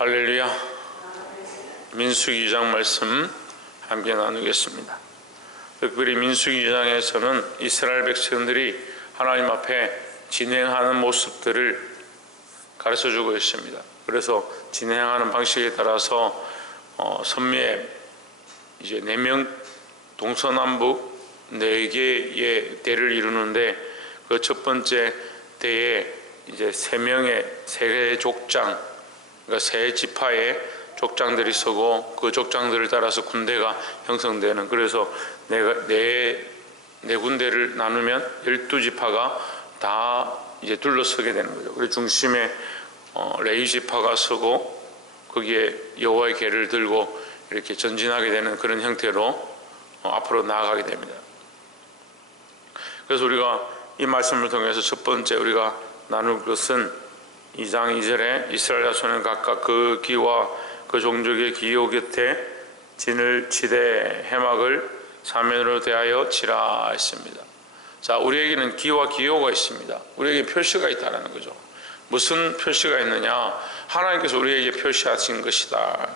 할렐루야. 민수기 2장 말씀 함께 나누겠습니다. 특별히 민수기 2장에서는 이스라엘 백성들이 하나님 앞에 진행하는 모습들을 가르쳐주고 있습니다. 그래서 진행하는 방식에 따라서 선미에 이제 4명 동서남북 4개의 대를 이루는데, 그 첫 번째 대에 이제 3명의 3개의 족장, 그러니까 3지파의 족장들이 서고 그 족장들을 따라서 군대가 형성되는, 그래서 네 군대를 나누면 12지파가 다 이제 둘러서게 되는 거죠. 그래서 중심에 레위 지파가 서고 거기에 여호와의 궤를 들고 이렇게 전진하게 되는 그런 형태로 앞으로 나아가게 됩니다. 그래서 우리가 이 말씀을 통해서 첫 번째 우리가 나눌 것은 2장 2절에 이스라엘 자손은 각각 그 기와 그 종족의 기호 곁에 진을 치되 해막을 사면으로 대하여 치라 했습니다. 자, 우리에게는 기와 기호가 있습니다. 우리에게 표시가 있다는 거죠. 무슨 표시가 있느냐? 하나님께서 우리에게 표시하신 것이다.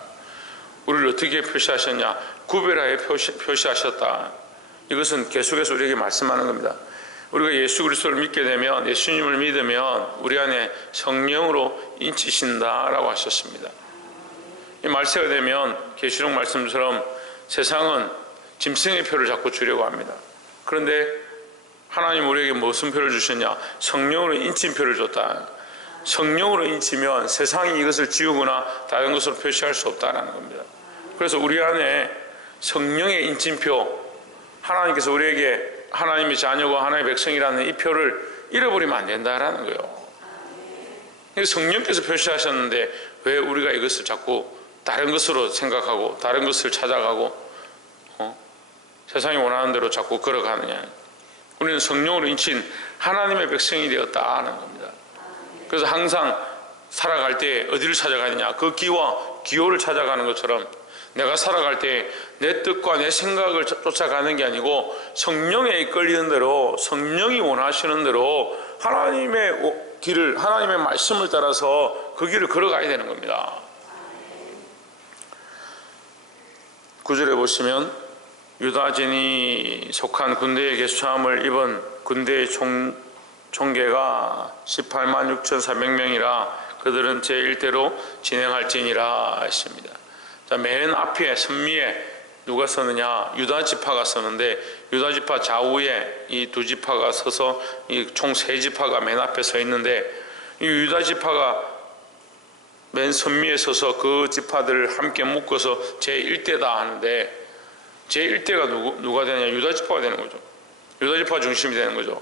우리를 어떻게 표시하셨냐? 구별하여 표시하셨다. 이것은 계속해서 우리에게 말씀하는 겁니다. 우리가 예수 그리스도를 믿게 되면, 예수님을 믿으면 우리 안에 성령으로 인치신다라고 하셨습니다. 이 말세가 되면 계시록 말씀처럼 세상은 짐승의 표를 자꾸 주려고 합니다. 그런데 하나님 우리에게 무슨 표를 주셨냐? 성령으로 인친 표를 줬다. 성령으로 인치면 세상이 이것을 지우거나 다른 것으로 표시할 수 없다는 겁니다. 그래서 우리 안에 성령의 인침표, 하나님께서 우리에게 하나님의 자녀고 하나님의 백성이라는 이 표를 잃어버리면 안 된다라는 거예요. 성령께서 표시하셨는데 왜 우리가 이것을 자꾸 다른 것으로 생각하고 다른 것을 찾아가고 세상이 원하는 대로 자꾸 걸어가느냐? 우리는 성령으로 인친 하나님의 백성이 되었다는 겁니다. 그래서 항상 살아갈 때 어디를 찾아가느냐? 그 기와 기호를 찾아가는 것처럼 내가 살아갈 때 내 뜻과 내 생각을 쫓아가는 게 아니고 성령에 이끌리는 대로, 성령이 원하시는 대로 하나님의 길을, 하나님의 말씀을 따라서 그 길을 걸어가야 되는 겁니다. 9절에 보시면 유다진이 속한 군대의 개수함을 입은 군대의 총계가 18만 6,400명이라 그들은 제1대로 진행할지니라 했습니다. 자, 맨 앞에 선미에 누가 서느냐? 유다지파가 서는데, 유다지파 좌우에 이 2지파가 서서 이 총 3지파가 맨 앞에 서 있는데, 이 유다지파가 맨 선미에 서서 그 지파들을 함께 묶어서 제1대다 하는데, 제1대가 누가 되냐? 유다지파가 되는 거죠. 유다지파 중심이 되는 거죠.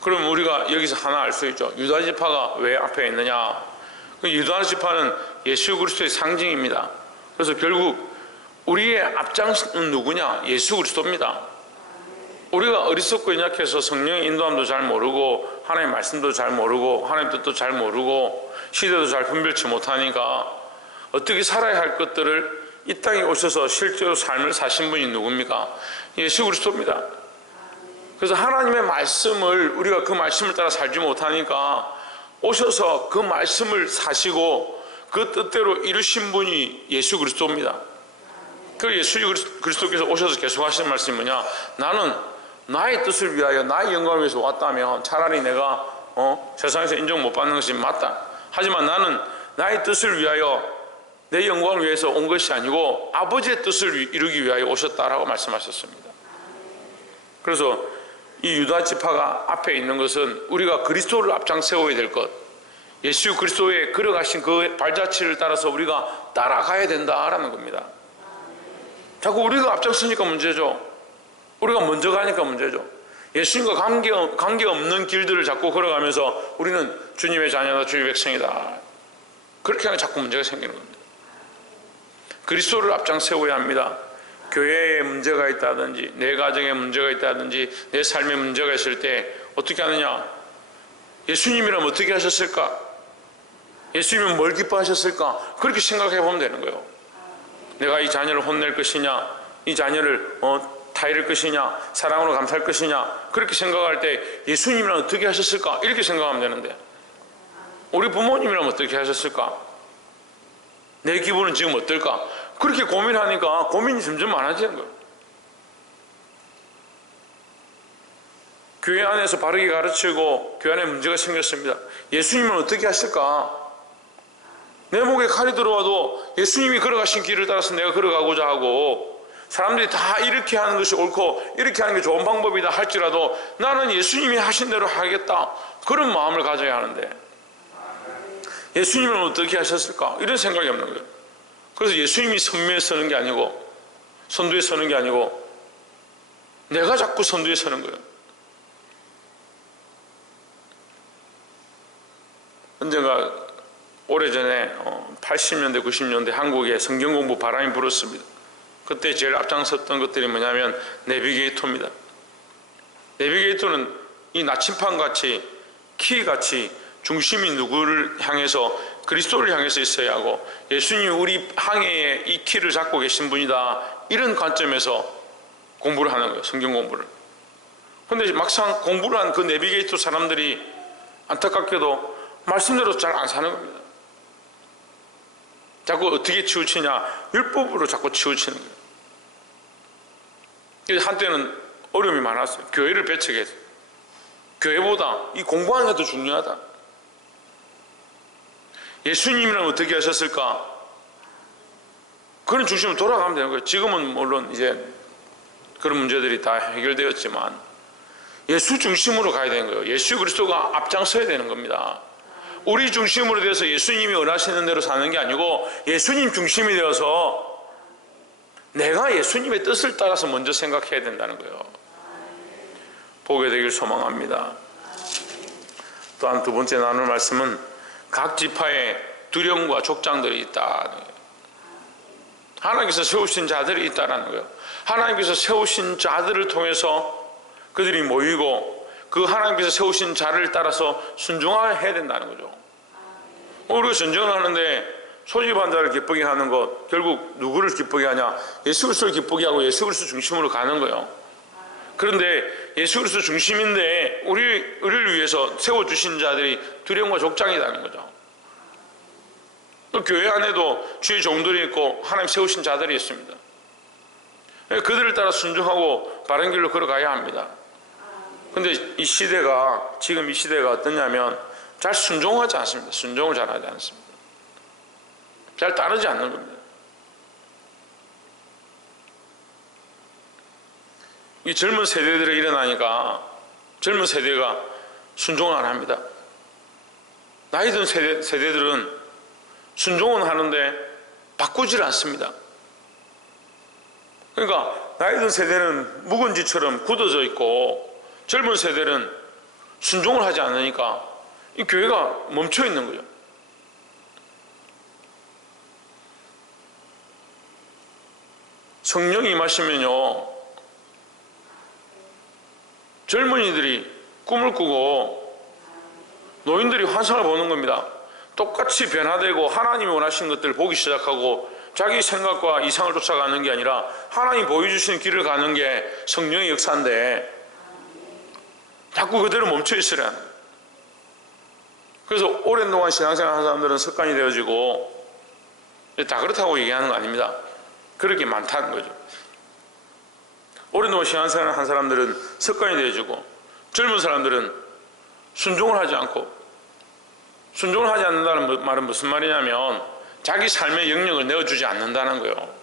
그럼 우리가 여기서 하나 알 수 있죠. 유다지파가 왜 앞에 있느냐? 유다지파는 예수 그리스도의 상징입니다. 그래서 결국 우리의 앞장은 누구냐? 예수 그리스도입니다. 우리가 어리석고 연약해서 성령의 인도함도 잘 모르고 하나님의 말씀도 잘 모르고 하나님 뜻도 잘 모르고 시대도 잘 분별치 못하니까 어떻게 살아야 할 것들을 이 땅에 오셔서 실제로 삶을 사신 분이 누굽니까? 예수 그리스도입니다. 그래서 하나님의 말씀을 우리가 그 말씀을 따라 살지 못하니까 오셔서 그 말씀을 사시고 그 뜻대로 이루신 분이 예수 그리스도입니다. 그 예수 그리스도께서 오셔서 계속 하시는 말씀이 뭐냐? 나는 나의 뜻을 위하여 나의 영광을 위해서 왔다면 차라리 내가 세상에서 인정 못 받는 것이 맞다. 하지만 나는 나의 뜻을 위하여 내 영광을 위해서 온 것이 아니고 아버지의 뜻을 이루기 위하여 오셨다라고 말씀하셨습니다. 그래서 이 유다 지파가 앞에 있는 것은 우리가 그리스도를 앞장 세워야 될 것, 예수 그리스도의 걸어가신 그 발자취를 따라서 우리가 따라가야 된다라는 겁니다. 자꾸 우리가 앞장서니까 문제죠. 우리가 먼저 가니까 문제죠. 예수님과 관계없는 길들을 자꾸 걸어가면서 우리는 주님의 자녀다, 주님의 백성이다, 그렇게 하면 자꾸 문제가 생기는 겁니다. 그리스도를 앞장 세워야 합니다. 교회에 문제가 있다든지 내 가정에 문제가 있다든지 내 삶에 문제가 있을 때 어떻게 하느냐? 예수님이라면 어떻게 하셨을까? 예수님은 뭘 기뻐하셨을까? 그렇게 생각해 보면 되는 거예요. 내가 이 자녀를 혼낼 것이냐, 이 자녀를 타이를 것이냐, 사랑으로 감쌀 것이냐, 그렇게 생각할 때 예수님이라면 어떻게 하셨을까? 이렇게 생각하면 되는데 우리 부모님이라면 어떻게 하셨을까? 내 기분은 지금 어떨까? 그렇게 고민하니까 고민이 점점 많아지는 거예요. 교회 안에서 바르게 가르치고 교회 안에 문제가 생겼습니다. 예수님은 어떻게 하실까? 내 목에 칼이 들어와도 예수님이 걸어가신 길을 따라서 내가 걸어가고자 하고, 사람들이 다 이렇게 하는 것이 옳고 이렇게 하는 게 좋은 방법이다 할지라도 나는 예수님이 하신 대로 하겠다, 그런 마음을 가져야 하는데 예수님은 어떻게 하셨을까? 이런 생각이 없는 거예요. 그래서 예수님이 선미에 서는 게 아니고 선두에 서는 게 아니고 내가 자꾸 선두에 서는 거예요. 언젠가 오래전에 80년대 90년대 한국에 성경 공부 바람이 불었습니다. 그때 제일 앞장섰던 것들이 뭐냐면 내비게이터입니다. 내비게이터는 이 나침판같이 키같이 중심이 누구를 향해서, 그리스도를 향해서 있어야 하고 예수님이 우리 항해에 이 키를 잡고 계신 분이다, 이런 관점에서 공부를 하는 거예요. 성경 공부를. 그런데 막상 공부를 한 그 내비게이터 사람들이 안타깝게도 말씀대로 잘 안 사는 겁니다. 자꾸 어떻게 치우치냐? 율법으로 자꾸 치우치는 거예요. 그래서 한때는 어려움이 많았어요. 교회를 배척해서. 교회보다 이 공부하는 게 더 중요하다. 예수님이랑 어떻게 하셨을까? 그런 중심으로 돌아가면 되는 거예요. 지금은 물론 이제 그런 문제들이 다 해결되었지만 예수 중심으로 가야 되는 거예요. 예수 그리스도가 앞장서야 되는 겁니다. 우리 중심으로 돼서 예수님이 원하시는 대로 사는 게 아니고 예수님 중심이 되어서 내가 예수님의 뜻을 따라서 먼저 생각해야 된다는 거예요. 보게 되길 소망합니다. 또한 두 번째 나눌 말씀은 각 지파에 두령과 족장들이 있다. 하나님께서 세우신 자들이 있다는 거예요. 하나님께서 세우신 자들을 통해서 그들이 모이고 그 하나님께서 세우신 자를 따라서 순종해야 된다는 거죠. 우리가 전쟁을 하는데 소집한 자를 기쁘게 하는 것, 결국 누구를 기쁘게 하냐? 예수 그리스도를 기쁘게 하고 예수 그리스도 중심으로 가는 거예요. 그런데 예수 그리스도 중심인데 우리를 위해서 세워주신 자들이 두령과 족장이라는 거죠. 또 교회 안에도 주의 종들이 있고 하나님 세우신 자들이 있습니다. 그들을 따라 순종하고 바른 길로 걸어가야 합니다. 근데 이 시대가, 지금 이 시대가 어떠냐면 잘 순종하지 않습니다. 순종을 잘 하지 않습니다. 잘 따르지 않는 겁니다. 이 젊은 세대들이 일어나니까 젊은 세대가 순종을 안 합니다. 나이 든 세대들은 순종은 하는데 바꾸질 않습니다. 그러니까 나이 든 세대는 묵은지처럼 굳어져 있고 젊은 세대는 순종을 하지 않으니까 이 교회가 멈춰 있는 거죠. 성령이 임하시면요, 젊은이들이 꿈을 꾸고 노인들이 환상을 보는 겁니다. 똑같이 변화되고 하나님이 원하시는 것들을 보기 시작하고 자기 생각과 이상을 쫓아가는 게 아니라 하나님 보여주시는 길을 가는 게 성령의 역사인데 자꾸 그대로 멈춰 있으라. 그래서 오랜 동안 신앙생활 하는 사람들은 습관이 되어지고, 다 그렇다고 얘기하는 거 아닙니다. 그렇게 많다는 거죠. 오랜 동안 신앙생활 한 사람들은 습관이 되어지고 젊은 사람들은 순종을 하지 않고, 순종을 하지 않는다는 말은 무슨 말이냐면 자기 삶의 영역을 내어주지 않는다는 거예요.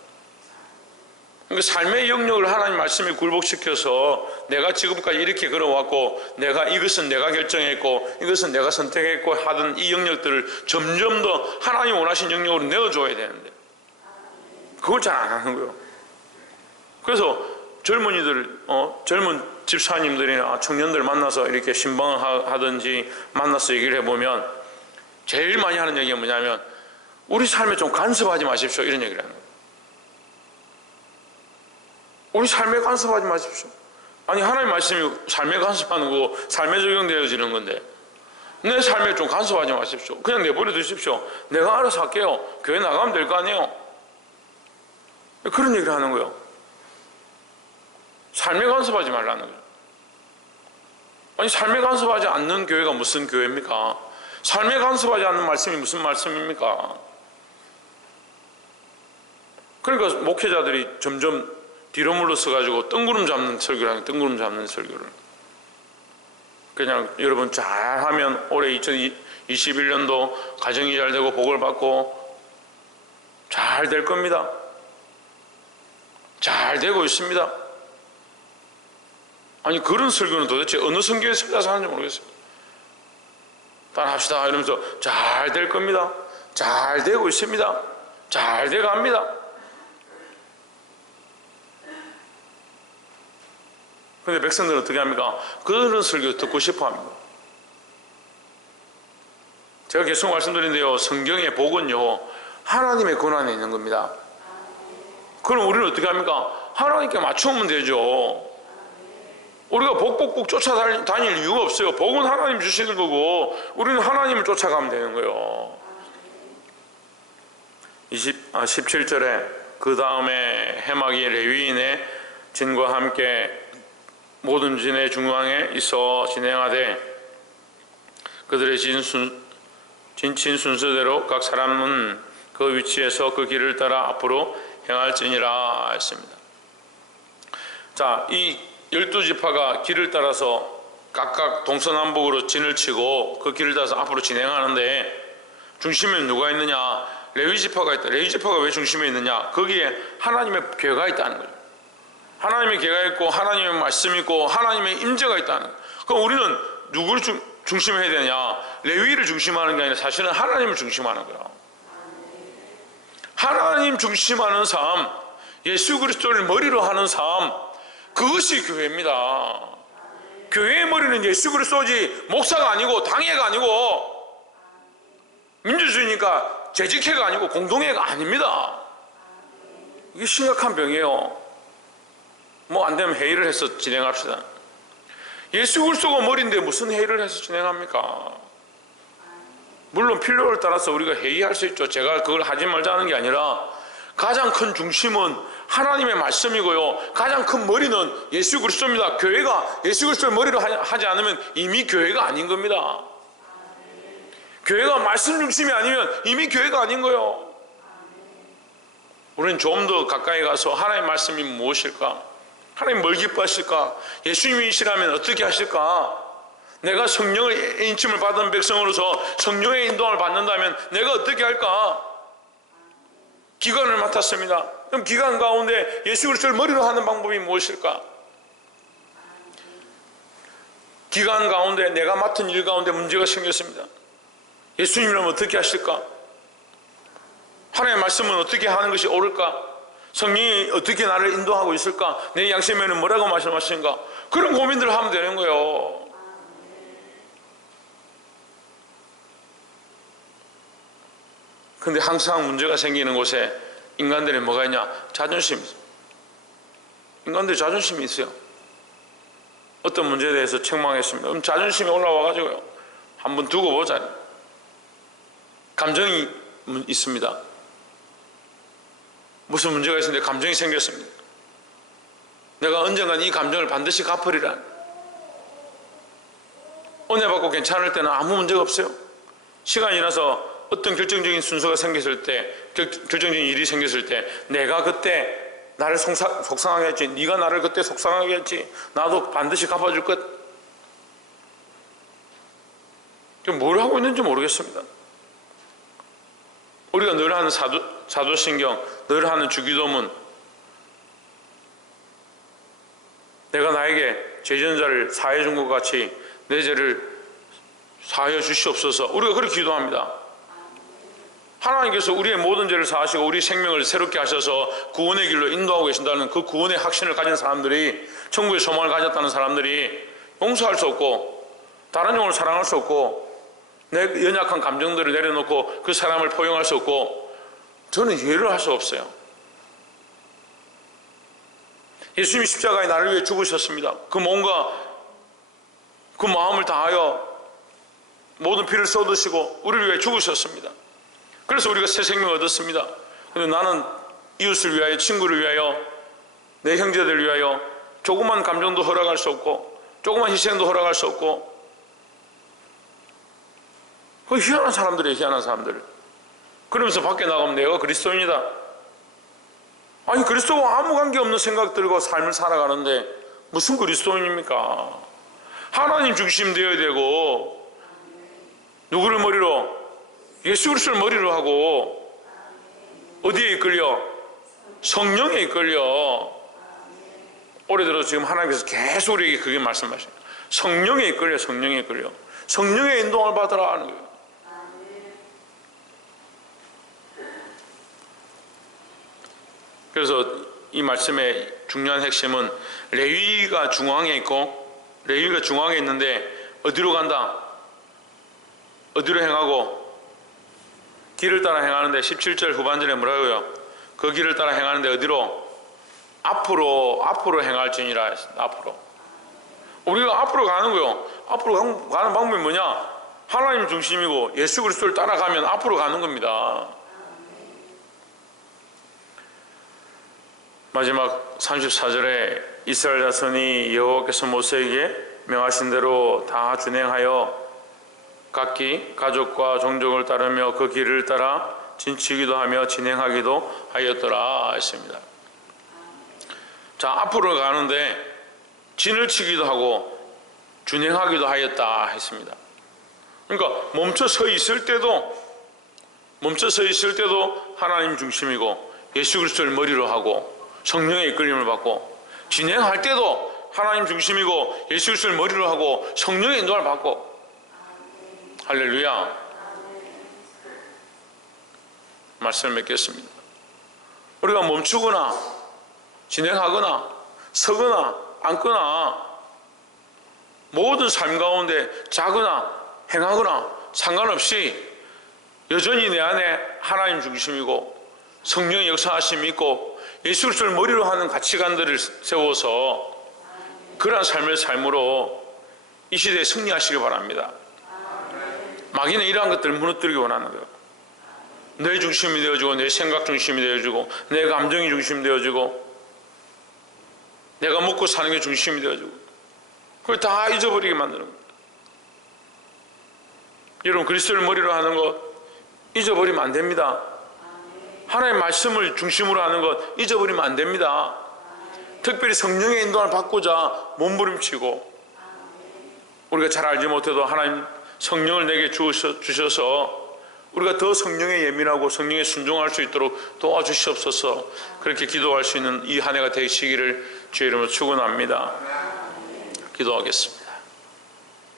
그러니까 삶의 영역을 하나님 말씀이 굴복시켜서 내가 지금까지 이렇게 걸어왔고 이것은 내가 결정했고 이것은 내가 선택했고 하던 이 영역들을 점점 더 하나님 원하신 영역으로 내어줘야 되는데 그걸 잘 안 하는 거예요. 그래서 젊은이들, 젊은 집사님들이나 청년들 만나서 이렇게 신방을 하든지 만나서 얘기를 해보면 제일 많이 하는 얘기가 뭐냐면 우리 삶에 좀 간섭하지 마십시오, 이런 얘기를 하는 거예요. 우리 삶에 간섭하지 마십시오. 아니, 하나님 말씀이 삶에 간섭하는 거고 삶에 적용되어지는 건데 내 삶에 좀 간섭하지 마십시오. 그냥 내버려 두십시오. 내가 알아서 할게요. 교회 나가면 될 거 아니에요. 그런 얘기를 하는 거예요. 삶에 간섭하지 말라는 거예요. 아니, 삶에 간섭하지 않는 교회가 무슨 교회입니까? 삶에 간섭하지 않는 말씀이 무슨 말씀입니까? 그러니까 목회자들이 점점 뒤로 물러서가지고 뜬구름 잡는 설교를 하는, 뜬구름 잡는 설교를. 그냥 여러분 잘하면 올해 2021년도 가정이 잘 되고 복을 받고 잘 될 겁니다. 잘 되고 있습니다. 아니 그런 설교는 도대체 어느 성경에서 찾아서 하는지 모르겠어요. 따라합시다 이러면서 잘 될 겁니다. 잘 되고 있습니다. 잘 돼갑니다. 근데 백성들은 어떻게 합니까? 그런 설교 듣고 싶어 합니다. 제가 계속 말씀드리는데요, 성경의 복은요 하나님의 권한에 있는 겁니다. 그럼 우리는 어떻게 합니까? 하나님께 맞추면 되죠. 우리가 복복복 쫓아다닐 이유가 없어요. 복은 하나님 주시는 거고 우리는 하나님을 쫓아가면 되는 거예요. 17절에 그 다음에 해막이 레위인의 진과 함께 모든 진의 중앙에 있어 진행하되 그들의 진친 순서대로 각 사람은 그 위치에서 그 길을 따라 앞으로 행할지니라 했습니다. 자, 이 12지파가 길을 따라서 각각 동서남북으로 진을 치고 그 길을 따라서 앞으로 진행하는데 중심에 누가 있느냐? 레위지파가 있다. 레위지파가 왜 중심에 있느냐? 거기에 하나님의 궤가 있다는 거예요. 하나님의 궤가 있고 하나님의 말씀이 있고 하나님의 임재가 있다는 거예요. 그럼 우리는 누구를 중심에 해야 되냐? 레위를 중심하는 게 아니라 사실은 하나님을 중심하는 거예요. 하나님 중심하는 삶, 예수 그리스도를 머리로 하는 삶, 그것이 교회입니다. 교회의 머리는 예수 그리스도지 목사가 아니고 당회가 아니고 민주주의니까 재직회가 아니고 공동회가 아닙니다. 이게 심각한 병이에요. 뭐 안 되면 회의를 해서 진행합시다. 예수 그리스도가 머리인데 무슨 회의를 해서 진행합니까? 물론 필요를 따라서 우리가 회의할 수 있죠. 제가 그걸 하지 말자는 게 아니라 가장 큰 중심은 하나님의 말씀이고요. 가장 큰 머리는 예수 그리스도입니다. 교회가 예수 그리스도를 머리로 하지 않으면 이미 교회가 아닌 겁니다. 교회가 말씀 중심이 아니면 이미 교회가 아닌 거예요. 우리는 좀 더 가까이 가서 하나님의 말씀이 무엇일까? 하나님 뭘 기뻐하실까? 예수님이시라면 어떻게 하실까? 내가 성령의 인침을 받은 백성으로서 성령의 인도함을 받는다면 내가 어떻게 할까? 기관을 맡았습니다. 그럼 기관 가운데 예수 그리스도를 머리로 하는 방법이 무엇일까? 기관 가운데 내가 맡은 일 가운데 문제가 생겼습니다. 예수님이라면 어떻게 하실까? 하나님의 말씀은 어떻게 하는 것이 옳을까? 성령이 어떻게 나를 인도하고 있을까? 내 양심에는 뭐라고 말씀하시는가? 그런 고민들을 하면 되는 거예요. 근데 항상 문제가 생기는 곳에 인간들이 뭐가 있냐? 자존심이 있어요. 인간들이 자존심이 있어요. 어떤 문제에 대해서 책망했습니다. 그럼 자존심이 올라와가지고요, 한번 두고 보자. 감정이 있습니다. 무슨 문제가 있었는데 감정이 생겼습니다. 내가 언젠간 이 감정을 반드시 갚으리라. 은혜 받고 괜찮을 때는 아무 문제가 없어요. 시간이 지나서 어떤 결정적인 순서가 생겼을 때, 결정적인 일이 생겼을 때 내가 그때 나를 속상하게 했지, 네가 나를 그때 속상하게 했지, 나도 반드시 갚아줄 것. 뭘 하고 있는지 모르겠습니다. 우리가 늘 하는 사도신경, 늘 하는 주기도문, 내가 나에게 죄지은 자를 사해 준 것 같이 내 죄를 사하여 주시옵소서. 우리가 그렇게 기도합니다. 하나님께서 우리의 모든 죄를 사하시고 우리 생명을 새롭게 하셔서 구원의 길로 인도하고 계신다는 그 구원의 확신을 가진 사람들이, 천국의 소망을 가졌다는 사람들이 용서할 수 없고 다른 영혼을 사랑할 수 없고 내 연약한 감정들을 내려놓고 그 사람을 포용할 수 없고, 저는 이해를 할 수 없어요. 예수님이 십자가에 나를 위해 죽으셨습니다. 그 몸과 그 마음을 다하여 모든 피를 쏟으시고 우리를 위해 죽으셨습니다. 그래서 우리가 새 생명을 얻었습니다. 그런데 나는 이웃을 위하여, 친구를 위하여, 내 형제들을 위하여 조그만 감정도 허락할 수 없고 조그만 희생도 허락할 수 없고, 그 희한한 사람들이에요. 희한한 사람들. 그러면서 밖에 나가면 내가 그리스도인이다, 아니 그리스도와 아무 관계없는 생각 들고 삶을 살아가는데 무슨 그리스도인입니까? 하나님 중심 되어야 되고, 누구를 머리로? 예수 그리스도를 머리로 하고, 어디에 이끌려? 성령에 이끌려. 올해 들어 지금 하나님께서 계속 우리에게 그게 말씀하십니다. 성령에 이끌려, 성령에 이끌려. 성령의 인도를 받으라 하는 거예요. 그래서 이 말씀의 중요한 핵심은 레위가 중앙에 있고, 레위가 중앙에 있는데 어디로 간다? 어디로 행하고? 길을 따라 행하는데 17절 후반절에 뭐라고요? 그 길을 따라 행하는데 어디로? 앞으로 행할지니라 했습니다. 앞으로. 우리가 앞으로 가는 거요. 앞으로 가는 방법이 뭐냐? 하나님 중심이고 예수 그리스도를 따라가면 앞으로 가는 겁니다. 마지막 34절에 이스라엘 자손이 여호와께서 모세에게 명하신 대로 다 준행하여 각기 가족과 종족을 따르며 그 길을 따라 진치기도 하며 진행하기도 하였더라 했습니다. 자, 앞으로 가는데 진을 치기도 하고 준행하기도 하였다 했습니다. 그러니까 멈춰 서 있을 때도 하나님 중심이고 예수 그리스도를 머리로 하고 성령의 이끌림을 받고, 진행할 때도 하나님 중심이고 예수 그리스도를 머리로 하고 성령의 인도를 받고. 할렐루야. 말씀을 맺겠습니다. 우리가 멈추거나 진행하거나 서거나 앉거나 모든 삶 가운데 자거나 행하거나 상관없이 여전히 내 안에 하나님 중심이고 성령의 역사하심이 있고 예수 그리스도를 머리로 하는 가치관들을 세워서 그러한 삶의 삶으로 이 시대에 승리하시기 바랍니다. 마귀는 이러한 것들을 무너뜨리기 원하는 거예요. 내 중심이 되어주고 내 생각 중심이 되어주고 내 감정이 중심이 되어주고 내가 먹고 사는 게 중심이 되어주고 그걸 다 잊어버리게 만드는 겁니다. 여러분, 그리스도를 머리로 하는 것 잊어버리면 안 됩니다. 하나님의 말씀을 중심으로 하는 것 잊어버리면 안 됩니다. 특별히 성령의 인도를 받고자 몸부림치고, 우리가 잘 알지 못해도 하나님 성령을 내게 주셔서 우리가 더 성령에 예민하고 성령에 순종할 수 있도록 도와주시옵소서. 그렇게 기도할 수 있는 이 한 해가 되시기를 주의 이름으로 축원합니다. 기도하겠습니다.